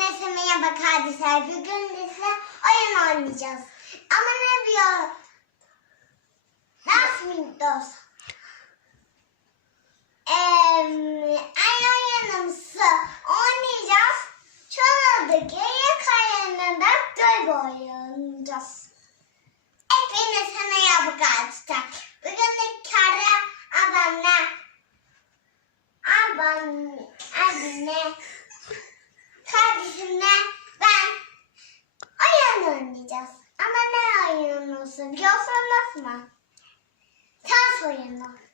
Herkese merhaba arkadaşlar. Bugün size oyun oynayacağız. Ama ne diyor? Last Windows. Ee, aynı oyunumuzu oynayacağız. Çoğaldaki ilk oyununda böyle oynayacağız. Hepinize merhaba arkadaşlar. Bugün de kara abone abone abone kardeşimle ben oyun oynayacağız. Ama ne oyunu olsun biliyorsanız mı? Dans oyunu.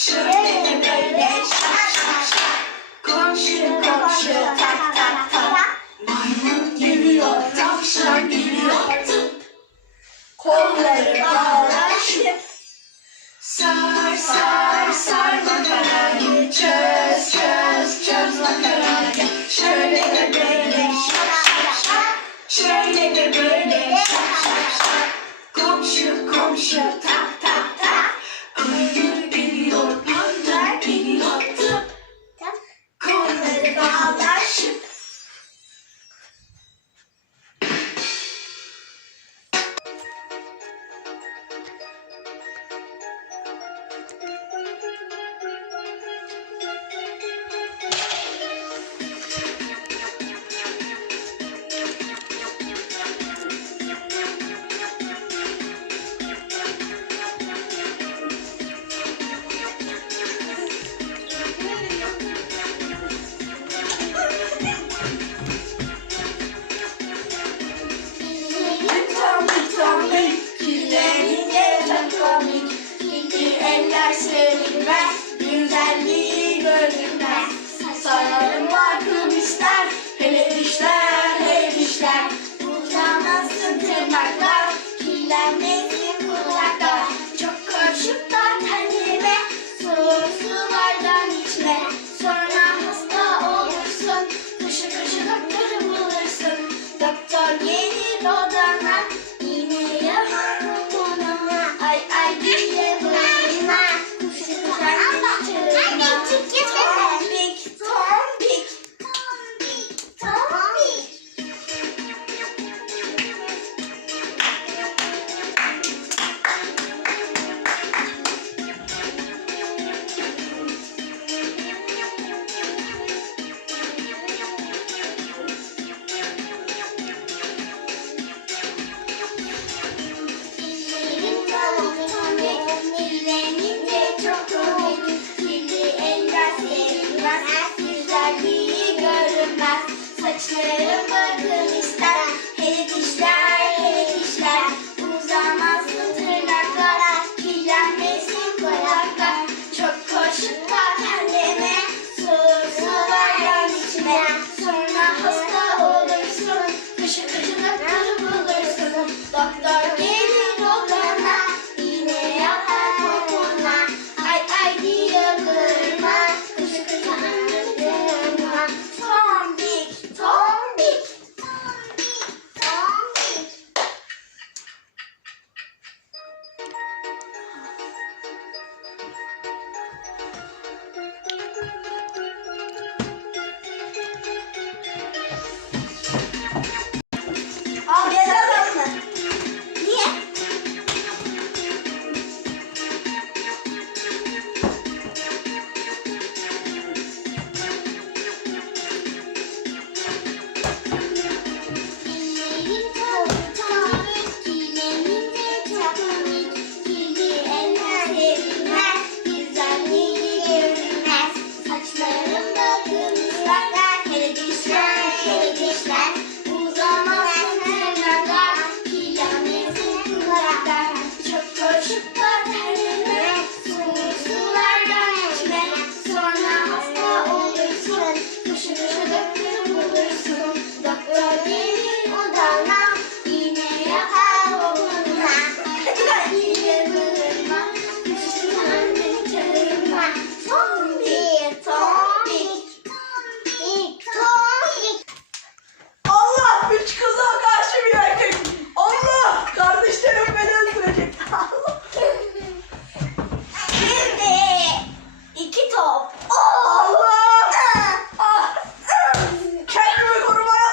Should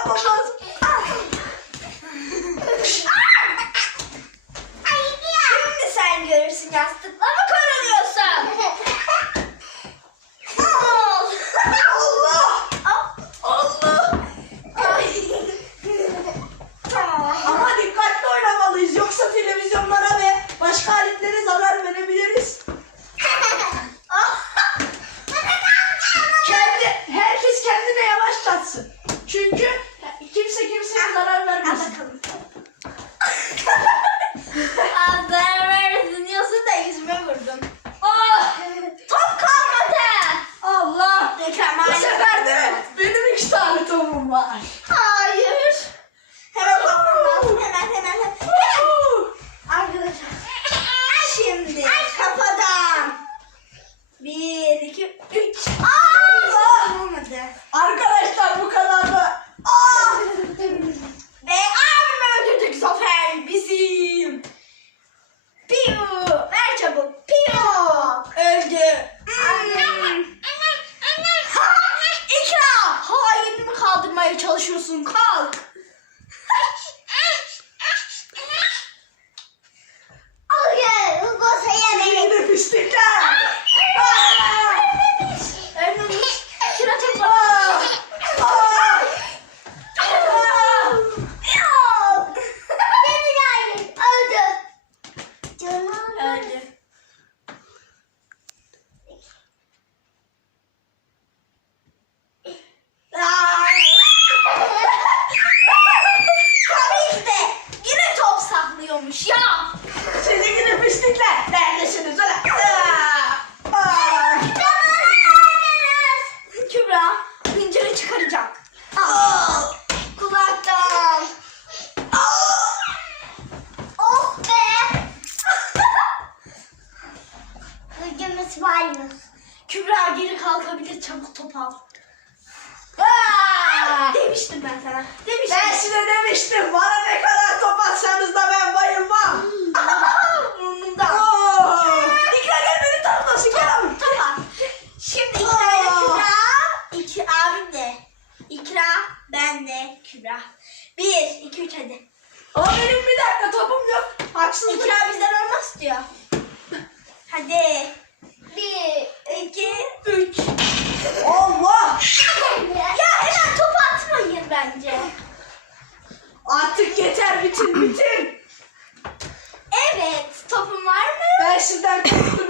yapmam lazım. Şimdi sen görürsün yastıkla mı korunuyorsun? Allah! Allah! Ama dikkatli oynamalıyız yoksa televizyonlara ve başka aletlere zarar verebiliriz. Kendi, herkes kendine yavaşlatsın. Çünkü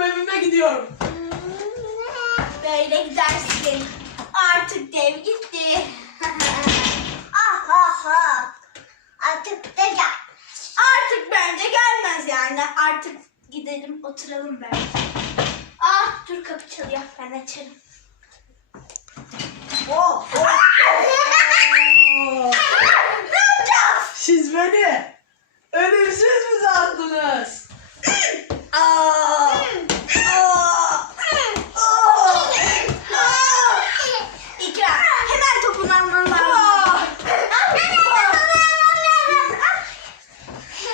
evime gidiyorum. Böyle gidersin. Artık dev gitti. ah ah ah. Artık da gel. Artık bence gelmez yani. Artık gidelim oturalım ben. Ah dur kapı çalıyor. Ben açarım. Oh, oh, oh. ne yapacağız? Siz beni ölümsüz mü sandınız? Aa. Aa. Oh! İkra hemen topunu alman lazım. Ah!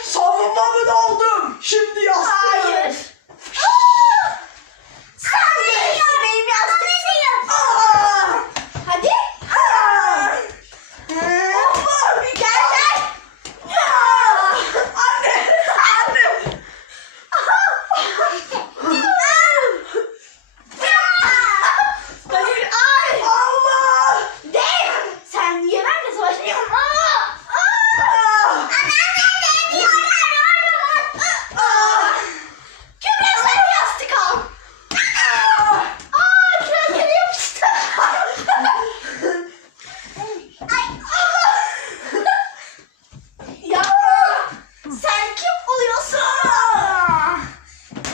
Savunma mı doldum? Şimdi yastığım. Hayır. Sen değilsin benim yastığım. Ah! Hadi. Ah! Allah bir Gel gel. Ah! Anne! Anne! Hadi. Ay. Allah! Dev. Sen niye benimle savaşmıyorsun? Aa. Ah! Ah! Kübra sen yastık al. Ah! Aa, Kübra yere yapıştı. ya sen kim oluyorsun?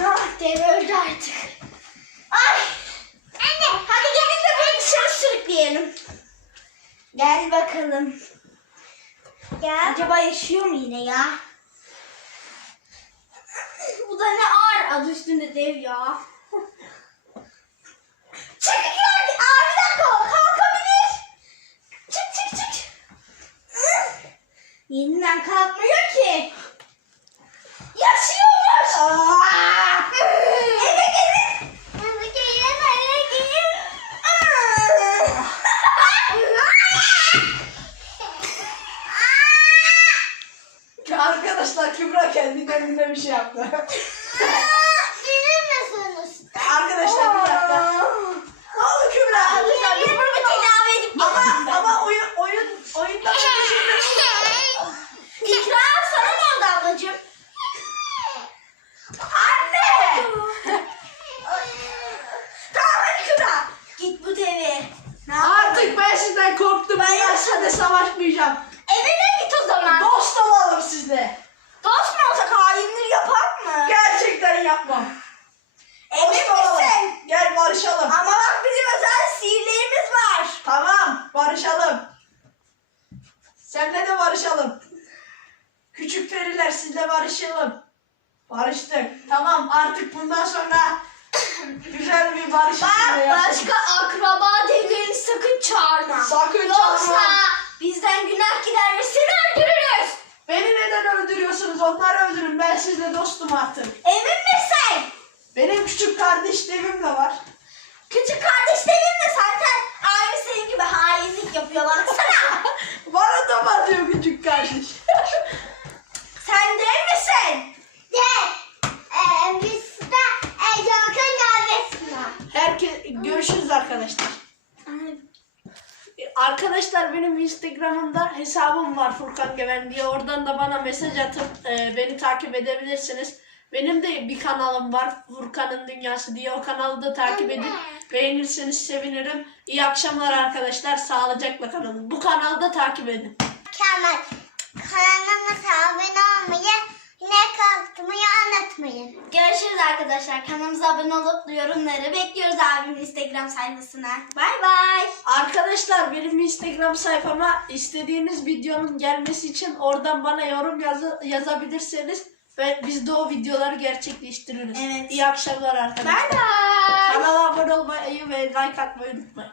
Ah, dev öldü artık. Ay. Anne. Hadi gelin de beni dışarı sürükleyelim. Gel bakalım. Gel. Acaba yaşıyor mu yine ya? Bu da ne ağır adı üstünde dev ya. Çık ya abiden kalk kalkabilir. Çık çık çık. Yeniden kalkmıyor ki. Yaşıyormuş. Ah! Eve gelin. Eve gelin, eve gelin. Arkadaşlar Kübra kendi kendine bir şey yaptı. Dinlemesiniz. Arkadaşlar bir dakika. Ne oldu Kübra? Arkadaşlar biz bunu bir tedavi edip Ama gelelim. ama oyun oyun oyunda bir şey İkra sana ne oldu ablacığım? Anne! tamam hadi Kübra. Git bu deve. Ne yap- Artık ben sizden korktum. Ben yaşada savaşmayacağım. Evine git o zaman. Dost olalım sizle. Dost mu olsak hainlik yapar mı? Gerçekten yapmam. Emin Dost olalım. misin? Gel barışalım. Ama bak bizim özel sihirlerimiz var. Tamam barışalım. Senle de barışalım. Küçük periler sizle barışalım. Barıştık. Tamam artık bundan sonra güzel bir barış Bak içinde başka akraba devlerini sakın çağırma. Sakın Yoksa çağırma. bizden günah gider ve seni öldürürüz. Beni neden öldürüyorsunuz? Onları öldürün. Ben sizle dostum artık. Emin misin? Benim küçük kardeşlerim de var. Küçük kardeşlerim de zaten aynı senin gibi hainlik yapıyor baksana. Bana top atıyor küçük kardeş. Sen değil misin? De. Ee, biz de e, yakın gelmesinler. Herkes görüşürüz arkadaşlar. Arkadaşlar benim Instagram'ımda hesabım var Furkan Geven diye. Oradan da bana mesaj atıp e, beni takip edebilirsiniz. Benim de bir kanalım var Furkan'ın Dünyası diye. O kanalı da takip edip beğenirseniz sevinirim. İyi akşamlar arkadaşlar. Sağlıcakla kalın. Bu kanalı da takip edin. Kemal. Kanalıma abone olmayı, kalktırmayı anlatmayın. Görüşürüz arkadaşlar. Kanalımıza abone olup yorumları bekliyoruz abimin Instagram sayfasına. Bay bay. Arkadaşlar benim Instagram sayfama istediğiniz videonun gelmesi için oradan bana yorum yazı- yazabilirseniz ve biz de o videoları gerçekleştiririz. Evet. İyi akşamlar arkadaşlar. Bay bay. Kanala abone olmayı ve like atmayı unutmayın.